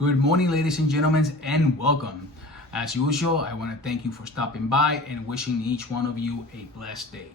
Good morning, ladies and gentlemen, and welcome. As usual, I want to thank you for stopping by and wishing each one of you a blessed day.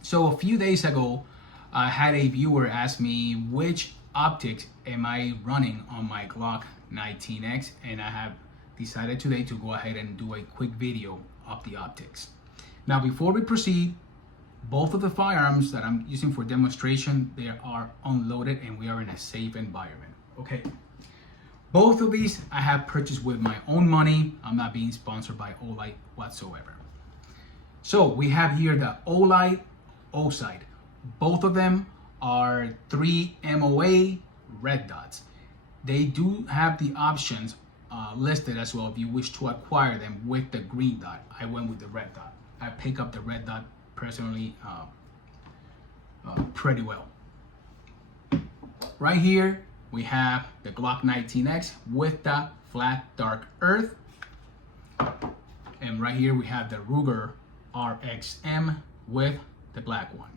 So a few days ago, I had a viewer ask me which optics am I running on my Glock 19X, and I have decided today to go ahead and do a quick video of the optics. Now, before we proceed, both of the firearms that I'm using for demonstration, they are unloaded and we are in a safe environment. Okay. Both of these I have purchased with my own money. I'm not being sponsored by Olight whatsoever. So we have here the Olight Osight. Both of them are 3 MOA red dots. They do have the options listed as well if you wish to acquire them with the green dot. I went with the red dot. I pick up the red dot personally pretty well. Right here we have the Glock 19X with the flat dark earth, and right here we have the Ruger RXM with the black one.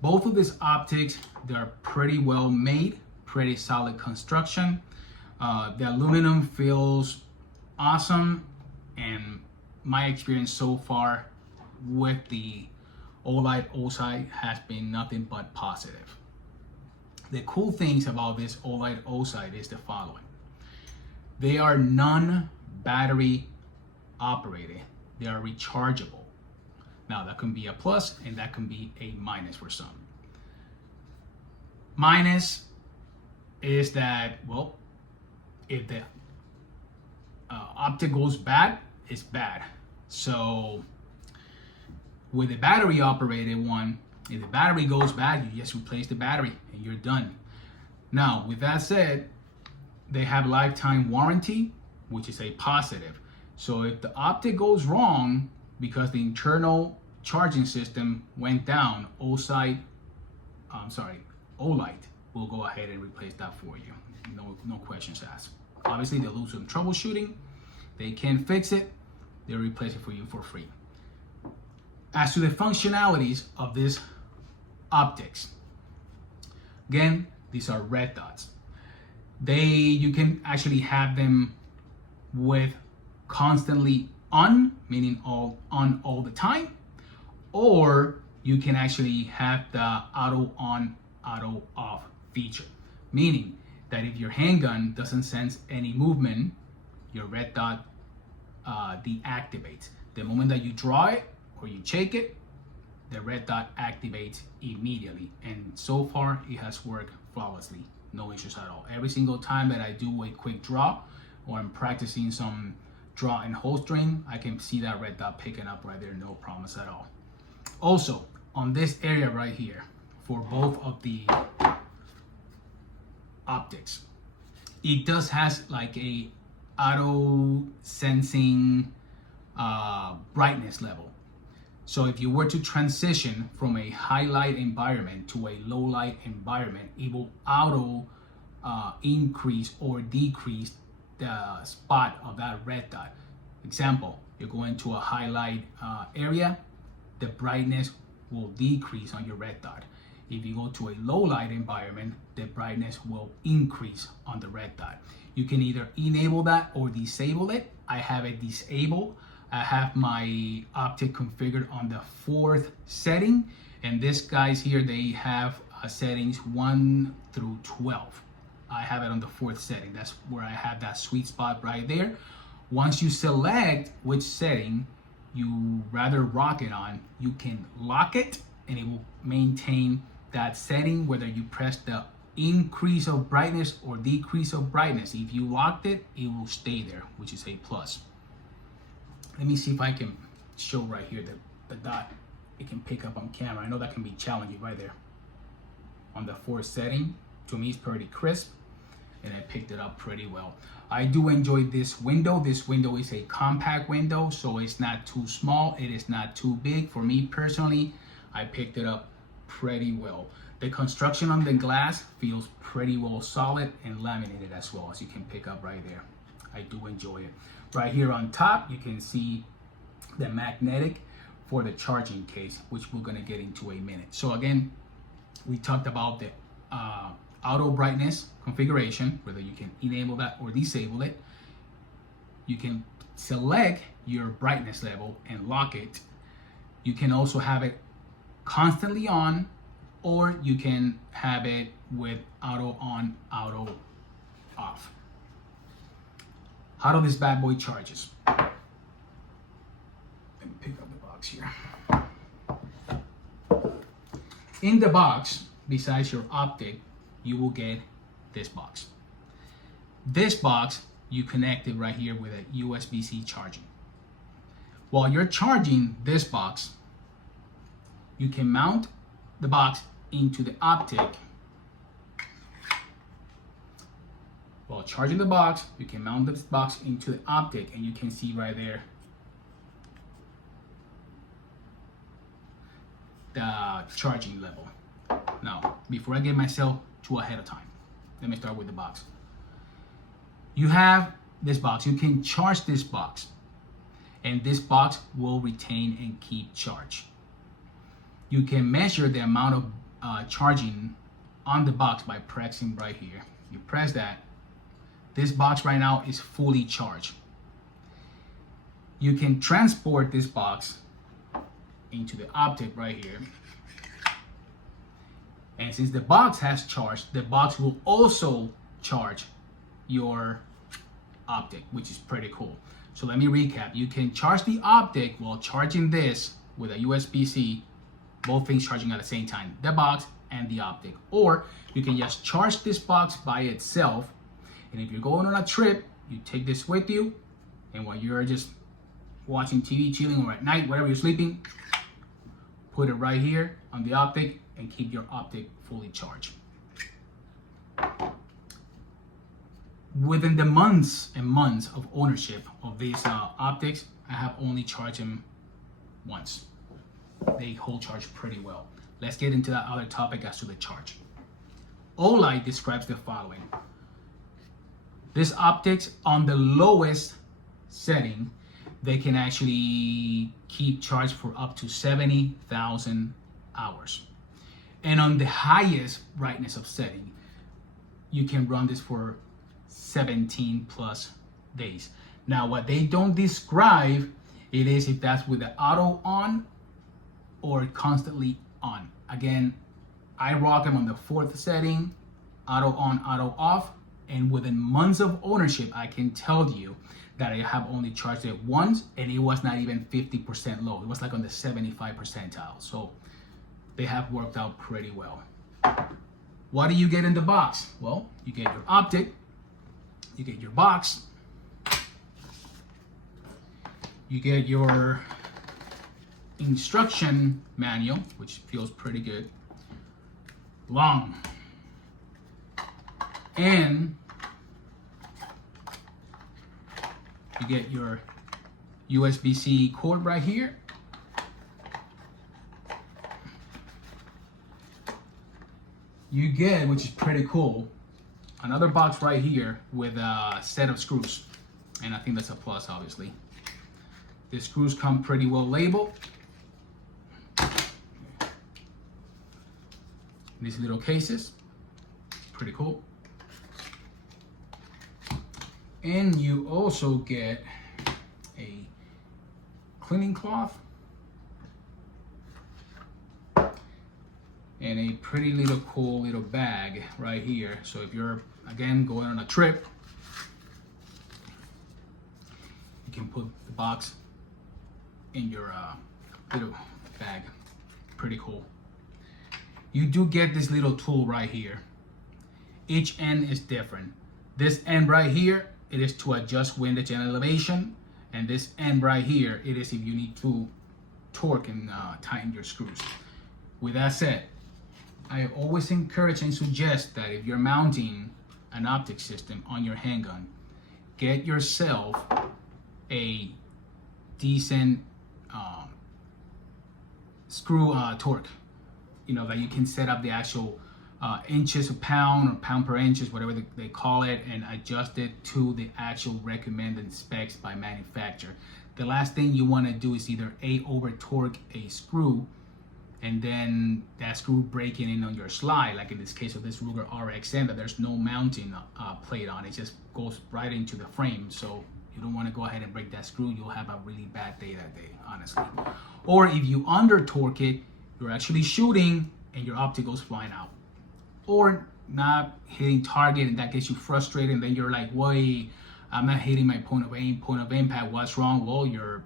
Both of these optics, they're pretty well made, pretty solid construction. The aluminum feels awesome, and my experience so far with the Olight Osight has been nothing but positive. The cool things about this Olight Osight is the following. They are non-battery operated. They are rechargeable. Now that can be a plus and that can be a minus for some. Minus is that, well, if the optic goes bad, it's bad. So with the battery operated one, if the battery goes bad, you just replace the battery and you're done. Now, with that said, they have lifetime warranty, which is a positive. So if the optic goes wrong because the internal charging system went down, Olight will go ahead and replace that for you. No questions asked. Obviously, they'll do some troubleshooting. They can fix it. They'll replace it for you for free. As to the functionalities of this optics, again, these are red dots. You can actually have them with constantly on, meaning on all the time, or you can actually have the auto on, auto off feature, meaning that if your handgun doesn't sense any movement, your red dot deactivates. The moment that you draw it or you shake it, the red dot activates immediately, and so far it has worked flawlessly. No issues at all. Every single time that I do a quick draw or I'm practicing some draw and holstering, I can see that red dot picking up right there, no problems at all. Also, on this area right here, for both of the optics, it does has like a auto sensing brightness level. So if you were to transition from a high light environment to a low light environment, it will auto increase or decrease the spot of that red dot. Example, you're going to a highlight area, the brightness will decrease on your red dot. If you go to a low light environment, the brightness will increase on the red dot. You can either enable that or disable it. I have it disabled. I have my optic configured on the 4th setting, and this guys here, they have settings 1 through 12. I have it on the 4th setting. That's where I have that sweet spot right there. Once you select which setting you rather rock it on, you can lock it and it will maintain that setting whether you press the increase of brightness or decrease of brightness. If you locked it, it will stay there, which is a plus. Let me see if I can show right here the dot it can pick up on camera. I know that can be challenging right there. On the 4th setting, to me it's pretty crisp and I picked it up pretty well. I do enjoy this window. This window is a compact window, so it's not too small, it is not too big. For me personally, I picked it up pretty well. The construction on the glass feels pretty well solid and laminated as well, as you can pick up right there. I do enjoy it. Right here on top, you can see the magnetic for the charging case, which we're gonna get into a minute. So again, we talked about the auto brightness configuration, whether you can enable that or disable it. You can select your brightness level and lock it. You can also have it constantly on, or you can have it with auto on, auto off. How do this bad boy charges? Let me pick up the box here. In the box, besides your optic, you will get this box. This box, you connect it right here with a USB-C charging. While you're charging this box, you can mount the box into the optic. While charging the box, you can mount this box into the optic, and you can see right there the charging level. Now, before I get myself too ahead of time, let me start with the box. You have this box. You can charge this box, and this box will retain and keep charge. You can measure the amount of charging on the box by pressing right here. You press that. This box right now is fully charged. You can transport this box into the optic right here. And since the box has charged, the box will also charge your optic, which is pretty cool. So let me recap. You can charge the optic while charging this with a USB-C, both things charging at the same time, the box and the optic. Or you can just charge this box by itself. And if you're going on a trip, you take this with you, and while you're just watching TV, chilling, or at night, wherever you're sleeping, put it right here on the optic and keep your optic fully charged. Within the months and months of ownership of these optics, I have only charged them once. They hold charge pretty well. Let's get into that other topic as to the charge. Olight describes the following. These optics on the lowest setting, they can actually keep charge for up to 70,000 hours. And on the highest brightness of setting, you can run this for 17 plus days. Now, what they don't describe, it is if that's with the auto on or constantly on. Again, I rock them on the 4th setting, auto on, auto off. And within months of ownership, I can tell you that I have only charged it once, and it was not even 50% low. It was like on the 75 percentile. So they have worked out pretty well. What do you get in the box? Well, you get your optic, you get your box, you get your instruction manual, which feels pretty good, long. And you get your USB-C cord right here. You get, which is pretty cool, another box right here with a set of screws. And I think that's a plus, obviously. The screws come pretty well labeled. These little cases, pretty cool. And you also get a cleaning cloth and a pretty little cool little bag right here. So if you're, again, going on a trip, you can put the box in your little bag. Pretty cool. You do get this little tool right here. Each end is different. This end right here, it is to adjust windage and elevation. And this end right here, it is if you need to torque and tighten your screws. With that said, I always encourage and suggest that if you're mounting an optic system on your handgun, get yourself a decent screw torque, you know, that you can set up the actual inches a pound or pound per inches, whatever they call it, and adjust it to the actual recommended specs by manufacturer. The last thing you want to do is either over torque a screw and then that screw breaking in on your slide, like in this case of this Ruger RXN, that there's no mounting plate on it, just goes right into the frame. So you don't want to go ahead and break that screw. You'll have a really bad day that day, honestly. Or if you under torque it, you're actually shooting and your optic goes flying out. Or not hitting target, and that gets you frustrated, and then you're like, wait, I'm not hitting my point of impact, what's wrong? Well, your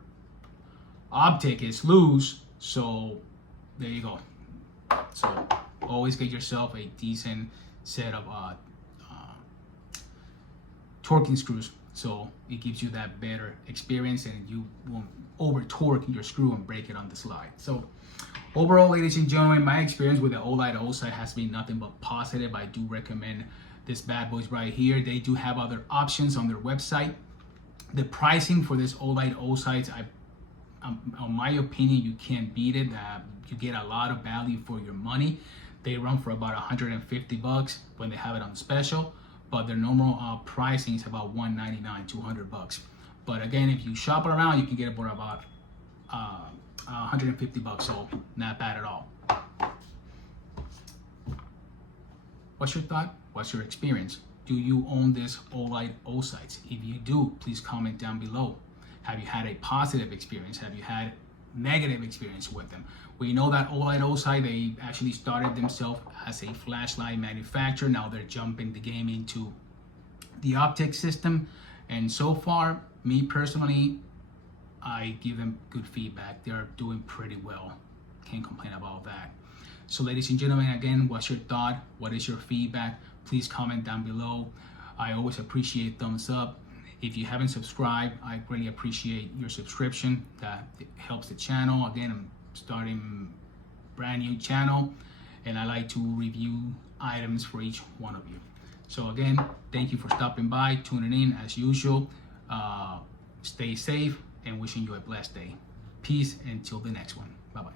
optic is loose, so there you go. So always get yourself a decent set of torquing screws, so it gives you that better experience and you won't over torque your screw and break it on the slide. So overall, ladies and gentlemen, my experience with the Olight Osight has been nothing but positive. I do recommend this bad boys right here. They do have other options on their website. The pricing for this Olight Osight, in my opinion, you can't beat it. You get a lot of value for your money. They run for about $150 when they have it on special, but their normal pricing is about $199, $200. But again, if you shop around, you can get it for about $150, so not bad at all. What's your thought? What's your experience? Do you own this Olight Osight? If you do, please comment down below. Have you had a positive experience? Have you had negative experience with them? We know that Olight Osight, they actually started themselves as a flashlight manufacturer. Now they're jumping the game into the optic system. And so far, me personally, I give them good feedback. They're doing pretty well. Can't complain about that. So ladies and gentlemen, again, what's your thought? What is your feedback? Please comment down below. I always appreciate thumbs up. If you haven't subscribed, I really appreciate your subscription. That helps the channel. Again, I'm starting a brand new channel and I like to review items for each one of you. So again, thank you for stopping by, tuning in as usual. Stay safe and wishing you a blessed day. Peace until the next one. Bye-bye.